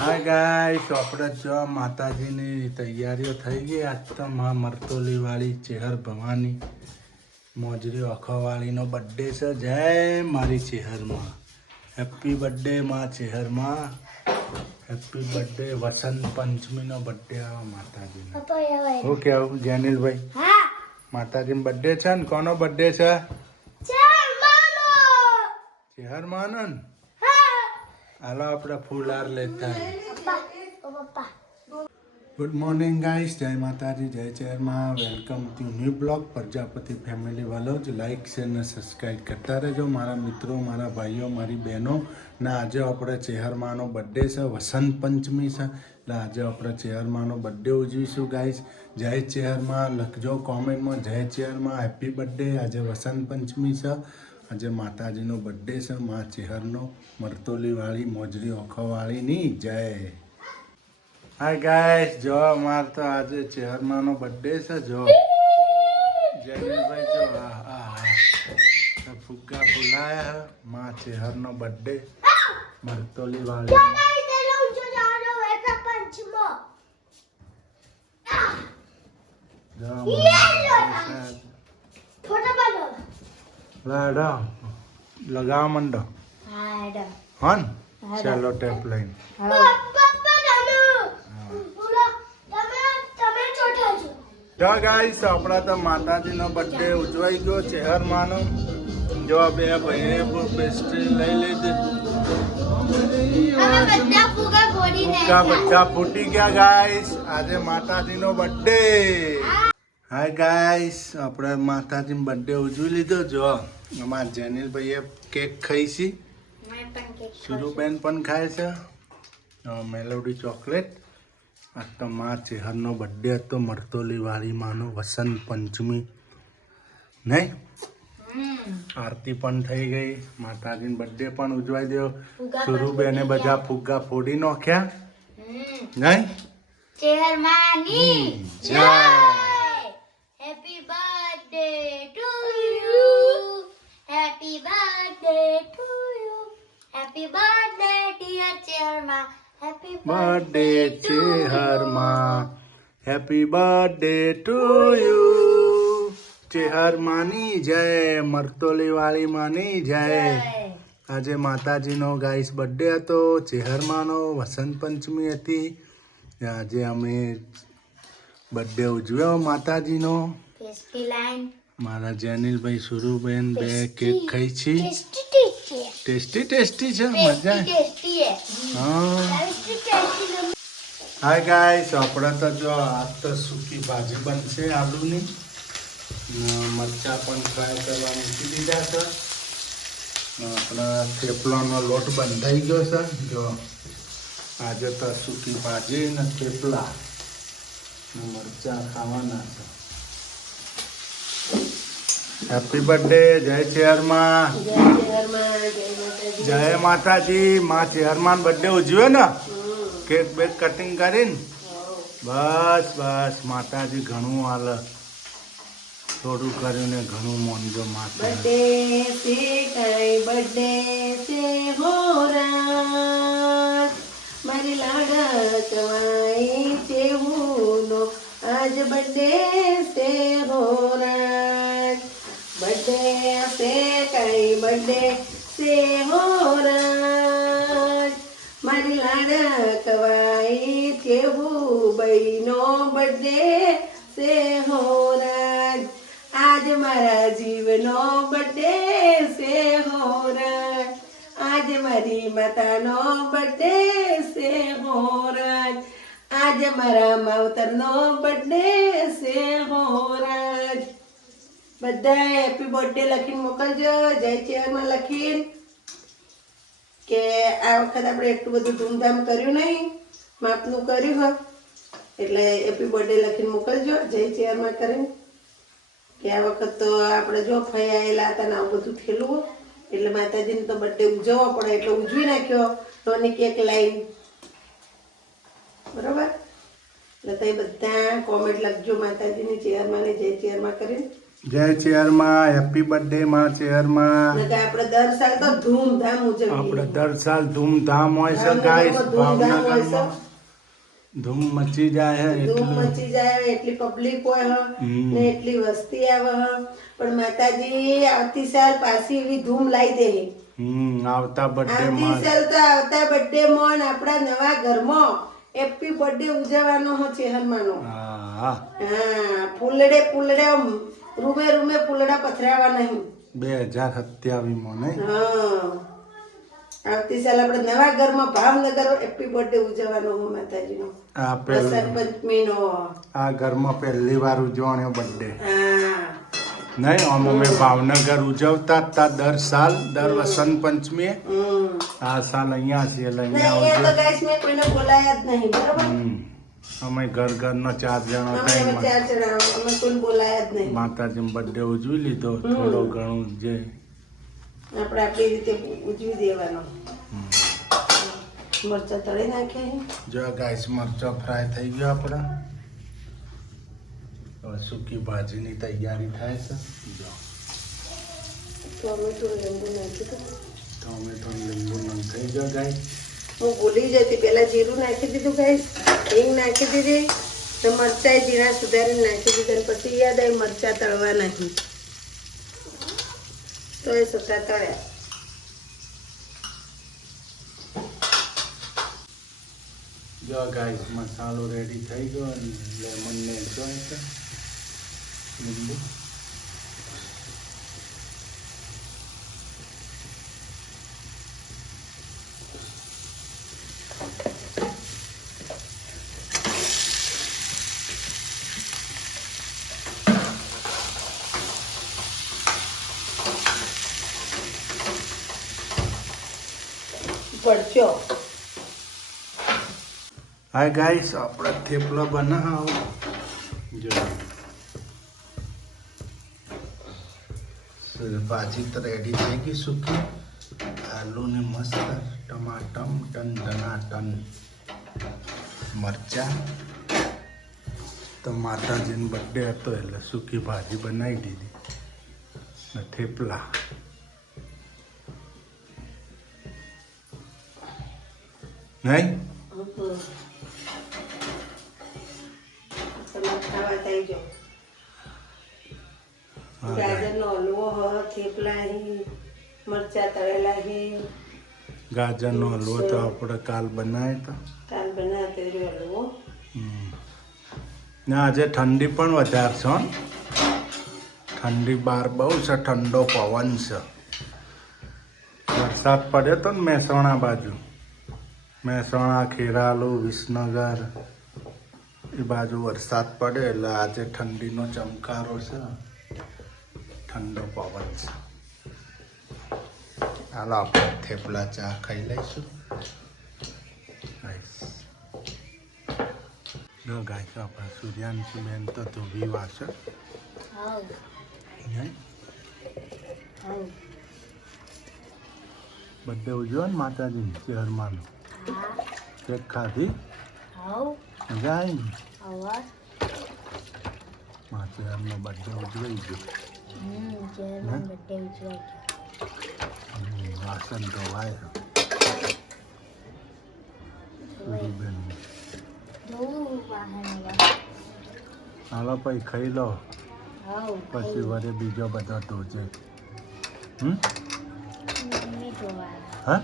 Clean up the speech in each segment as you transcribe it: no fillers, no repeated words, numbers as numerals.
Hi guys, આપણે જો માતાજીની તૈયારીઓ થઈ ગઈ. આજ તો માં મરતોલી વાળી ચેહર ભવાની મોજરી ઓખોવાળીનો બર્થડે છે. જય મારી ચેહરમાં, હેપી બર્થડે માં ચેહરમાં, હેપી બર્થડે. વસંત પંચમીનો બર્થડે આવે માતાજીનો. હું કેવું જેનિલભાઈ? માતાજીનો બર્થડે છે ને? કોનો બર્થડે છે? ચેહરમાંનો ને? હાલો આપણે ફૂલહાર લેતા. ગુડ મોર્નિંગ ગાઈસ, જય માતાજી, જય Cheharma. Welcome to new blog Prajapati family વાલો. જ લાઈક શેર ને સબસ્ક્રાઈબ કરતા રહેજો મારા મિત્રો, મારા ભાઈઓ, મારી બહેનો. ને આજે આપણે ચેહરમાંનો બર્થડે છે, વસંત પંચમી છે, એટલે આજે આપણે ચેહરમાંનો બર્થડે ઉજવીશું ગાઈસ. જય ચેહરમાં લખજો કોમેન્ટમાં, જય ચેહરમાં, હેપી બર્થડે. આજે વસંત પંચમી છે, આજે માતાજીનો બર્થડે છે, મા ચેહરનો, મરતોલીવાળી મોજરી ઓખોવાળીની જય. હાય ગાઈસ, જો અમાર તો આજે ચેહરમાંનો બર્થડે છે. જો જયનીલભાઈ, જો ફુગ્ગા ફૂલાયા. મા ચેહરનો બર્થડે, મરતોલીવાળી. લગાવવા માંડો હન, ચાલો ટેપ લઈને. જો ગાઈસ, આપણા તો માતાજીનો બર્થડે ઉજવાઈ ગયો ચેહરમાંનો. જો બે ભાઈએ પેસ્ટ્રી લઈ લીધી. બધા ફૂટી ગયા ગાઈસ. આજે માતાજીનો બર્થડે. હાય ગાઈસ, આપણે માતાજીનો બર્થડે ઉજવી લીધો. જો અમારા જેનિલભાઈએ કેક ખાઈ છે, સુરુબેન પણ ખાય છે, મેલોડી ચોકલેટ. આ તો મા ચેહરનો બર્થડે હતો, મરતોલીવાળી માનો વસંત પંચમી નહીં. આરતી પણ થઈ ગઈ, માતાજીનો બર્થડે પણ ઉજવાઈ દો. સુરુબેને બધા ફુગ્ગા ફોડી નાખ્યા નહીં. ચેહરમાંની જય. Happy birthday to you, happy birthday to you, happy birthday dear Cheharma, happy birthday Cheharma, happy birthday to you. ચેહરમાંની જય, મરતોલીવાળી માની જય. આજે માતાજીનો ગાઈસ બર્થડે હતો, ચેહરમાંનો વસંત પંચમી હતી. આજે અમે બર્થડે ઉજવ્યો માતાજીનો. મારા જેનિલભાઈ, સુરુબેન બે કેક ખાઈ છે. ટેસ્ટી ટેસ્ટી છે, મજા. હા હાય ગાઈસ, આપણે તો જો આજ તો સૂકી ભાજી બનશે આલુની. મરચાં પણ ફ્રાય કરવા મૂકી દીધા છે. આપણા થેપલાનો લોટ બંધાઈ ગયો છે. જો આજે તો સૂકી ભાજી ને થેપલા ને મરચાં ખાવાના છે. હેપી બર્થડે, જય ચેહરમાં, જય માતાજી. મા ચેહરમાં બર્થડે ઉજવ્યો ને, કેક બેક કટિંગ કરીને. બસ બસ, માતાજી ઘણું હાલે, થોડું કર્યું ને ઘણું મોનજો માતા. બર્થડે છે કઈ બર્થડે છે હોરા, મારી લાડકવાઈ છે હુનો, આજ બર્થડે છે હોરા. બર્થડે છે કઈ બર્થડે છે હોરા, મારી લાડકવાઈ છે બહેનો બર્થડે છે હોરા. આજ મારા જીવનો બર્થડે છે હોરા, આજ મારી માતાનો બર્થડે છે હોરા, આજ મારા માવતરનો બર્થડે છે હોરા. બધા હેપી બર્થડે લખીને મોકલજો, જય ચેહરમાં લખીને, કે આ વખત આપણે એટલું બધું ધૂમધામ કર્યું નહીં, માપનું કર્યું હોય, એટલે હેપી બર્થડે લખીને મોકલજો જય ચેહરમાં કરીને. કે આ વખત તો આપણે જો ફયાયેલા હતા ને આવું બધું થયેલું, એટલે માતાજીને તો બર્થડે ઉજવવો પડે, એટલે ઉજવી નાખ્યો નોની કેક લાઈન. બરોબર, એટલે તો બધા કોમેન્ટ લખજો માતાજીની ચેહરમાં ને જય ચેહરમાં કરીને. જય ચેરમાં, હેપી બર્થડે માં ચેરમાં. ને કે આપણે દર સાલ તો ધૂમધામ ઉજવીએ. આપણે દર સાલ ધૂમધામ હોય છે ગાઈસ. ધૂમધામ હોય છે. ભાવનગરમાં ધૂમ મચી જાય હે ધૂમ એટલું. મચી જાય એટલી પબ્લિક હોય ને એટલી વસ્તી આવે પણ માતાજી આવતી સાલ પાછી એવી ધૂમ લાવી દે. આવતા બર્થડે આવતી માં સાલ તો આવતા બર્થડે માં આપણા નવા ઘરમાં હેપી બર્થડે ઉજવવાનો છે હનુમાનો. હા ફૂલડે આમ રૂમે રૂમે ફૂલડા પથરાવા નહીં. 2027 માં નહીં. આવતી સાલ આપણે નવા ઘરમાં ભાવનગર હેપી બર્થડે ઉજવવાનો હોય માતાજીનો. આ વસંત પંચમીનો. આ ઘરમાં પહેલી વાર ઉજવવાનો બર્થડે હા નહીં. અમે ભાવનગર ઉજવતા હતા દર સાલ દર વસંત પંચમી. આ સાલ અહીંયા છે એટલે અહીંયા અહીંયા તો ગાઈસ મેં કોઈને બોલાયા જ નહીં બરાબર. અમે ઘરનો 4 જણા અમે 4 જણા અમે કોઈ બોલાયા જ નહીં. માતાજી બર્થડે ઉજવી લીધો થોડો ઘણું જે આપણે આપણી રીતે ઉજવી દેવાનો. મરચાં તળી નાખ્યા. જો ગાઈસ મરચો ફ્રાય થઈ ગયો આપણા. હવે સૂકી ભાજીની તૈયારી થાય છે. જો ટોમેટો લીંબુ નાખી દો. ટોમેટો લીંબુ થઈ ગયો ગાઈસ. હું ભૂલી જતી પહેલા જીરું નાખી દીધું ગાઈસ, હિંગ નાખી દીધી તો મરચાં જીરા સુધારીને નાખી દીધા પછી યાદ આવી મરચાં તળવા નહીં તો એ સતા તળ્યા. જો ગાઈસ મસાલો રેડી થઈ ગયો. લેમન ને જોઈ છે લીંબુ. પડશો. હાય ગાઈસ આપણે થેપલા બનાવો. જો ભાજી તો રેડી થઈ ગઈ સૂકી. આલુ ને મસ્ત ટમાટમ ટન મરચા. તો માતાજીનો બર્થડે હતો એટલે સૂકી ભાજી બનાવી દીધી ને થેપલા. નહીં ખાવા થઈ ગયો. ગાજરનો હલવો હ, થેપલા હી, મરચાં તળેલા હી. ગાજરનો હલવો તો આપણે કાલ બનાવ્યો તો. કાલ બનાવતો રહ્યો હલવો. ને આજે ઠંડી પણ વધારે છે. ઠંડી બહાર બહુ છે, ઠંડો પવન છે. વરસાદ પડ્યો તો ને મહેસાણા બાજુ, મહેસાણા, ખેરાલુ, વિસનગર એ બાજુ વરસાદ પડ્યો એટલે આજે ઠંડીનો ચમકારો છે, ઠંડો પવન છે. હાલો આપણે થેપલા ચા ખાઈ લઈશું. જો ગાઈસ આપણા સૂર્યાંશી બેન તો ધોબી વાશે. બર્થડે ઉજવો ને માતાજી ચેરમાં કેક ખાધી મજા આવી ને. માતાજીનો બર્થડે ઉજવાઈ ગયો. વાસણ ધોવાય બેન. હાલો પછી ખાઈ લો પછી વરે બીજો બધો ધોજે. હા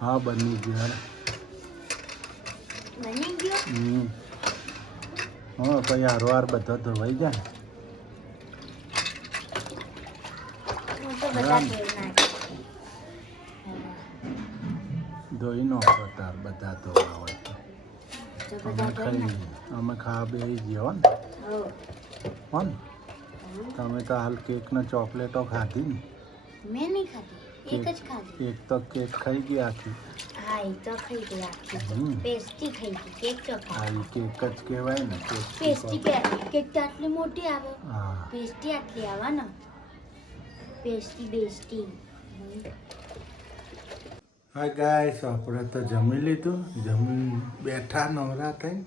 હા બની ગયું. હા પછી હારવાર બધો ધોવાઈ જાય. ધોઈ નો તાર બધા ધોવા હોય તો અમે ખાવા બેસી ગયા હો ને. તમે તો હાલ કેક ને ચોકલેટો ખાધી ને. મેં નહીં ખાધી, એક જ ખાધી. એક તો કેક ખાઈ ગઈ આખી. હા એ તો ખાઈ ગઈ આખી. પેસ્ટી ખાઈ ગઈ, કેક તો હા એ કેક જ કહેવાય ને. પેસ્ટી કેક તો આટલી મોટી આવે, હા પેસ્ટી આટલી આવે ને. પેસ્ટી બેસ્ટી. હા ગાઈસ આપણે તો જમી લીધું, જમી બેઠા નવરા થઈ.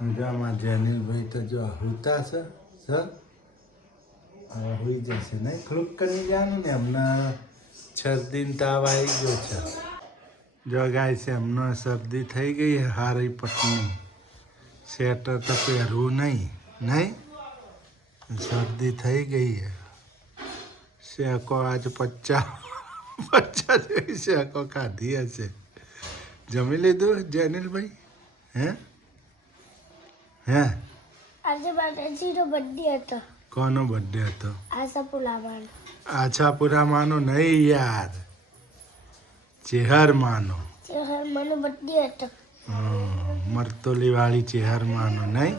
જો આમાં જેનિલભાઈ તો જો હુતા છે સર હવે હુઈ જશે નહીં ક્લુક કરી જવાનું ને હમણાં શરદી ને તાવ આવી ગયો છે જો ગાય છે એમનો શરદી થઈ ગઈ હારી પટની સ્વેટર તો પહેરવું નહીં શરદી થઈ ગઈ છે શેકો આજ 50 જેવી શેકો ખાધી હશે જમી લીધું જેનિલભાઈ હે આજે માતાજીનો બર્થડે હતો. કોનો બર્થડે હતો આશાપુરામાં. આછાપુરામાંનો નહીં યાર ચેહરમાંનો મને બર્થડે હતો. મરતોલી વાળી ચેહરમાંનો નહીં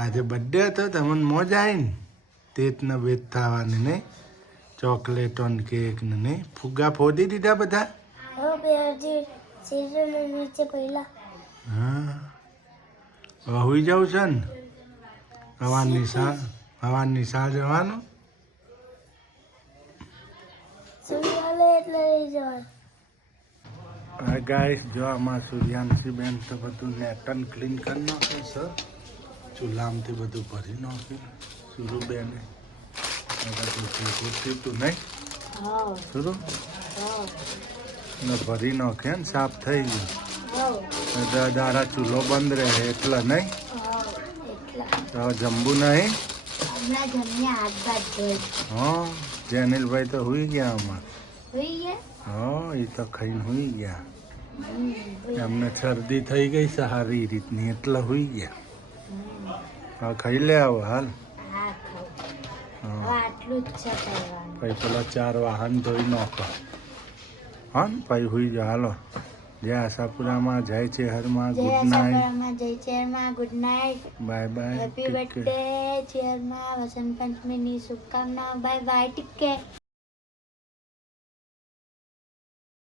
આજે બર્થડે હતો તમને મોજ આવી ને તેત ને બેત થવાની નહીં ચોકલેટો ને કેક ને નહીં ફુગ્ગા ફોડી દીધા બધા હવે સીઝન નીચે પહેલા હા હુઈ જવું છે ને હવાની સા જવાનું સૂર્યાલે એટલે લઈ જવાનું. હા ગાઈસ જો આમાં સૂર્યાંશી બેન તો બધું નેટન ક્લીન કરી નાખે છે ચૂલામથી બધું ભરી નાખ્યું સુરુબેને બધું ભેગું થયું નહીં હા સુરુ હા ને ભરી નાખે ને સાફ થઈ ગયું દાડા ચૂલો બંધ રહે એટલે નહીં હા એટલા તો જમવું નહીં હમણાં જમ્યા હાથ બાદ ધોઈ હા જેનિલભાઈ તો હુઈ ગયા આમાં હોઈ ગયા. હા એ તો ખાઈને હુઈ ગયા એમને શરદી થઈ ગઈ સારી રીતની એટલે હુઈ ગયા હા ખાઈ લે આવો હાલ હા ખાવ. હા હવે આટલું જ છે કરવાનું. પછી પેલા 4 વાહન ધોઈ નાખો હા ને પછી હુઈ જાઓ હાલો જય આશાપુરામાં જય ચેહરમાં જય ગુડ નાઇટ આશાપુરામાં જય Cheharma good night. Bye bye happy birthday Cheharma વસંત પંચમીની શુભકામનાઓ. Bye bye take care.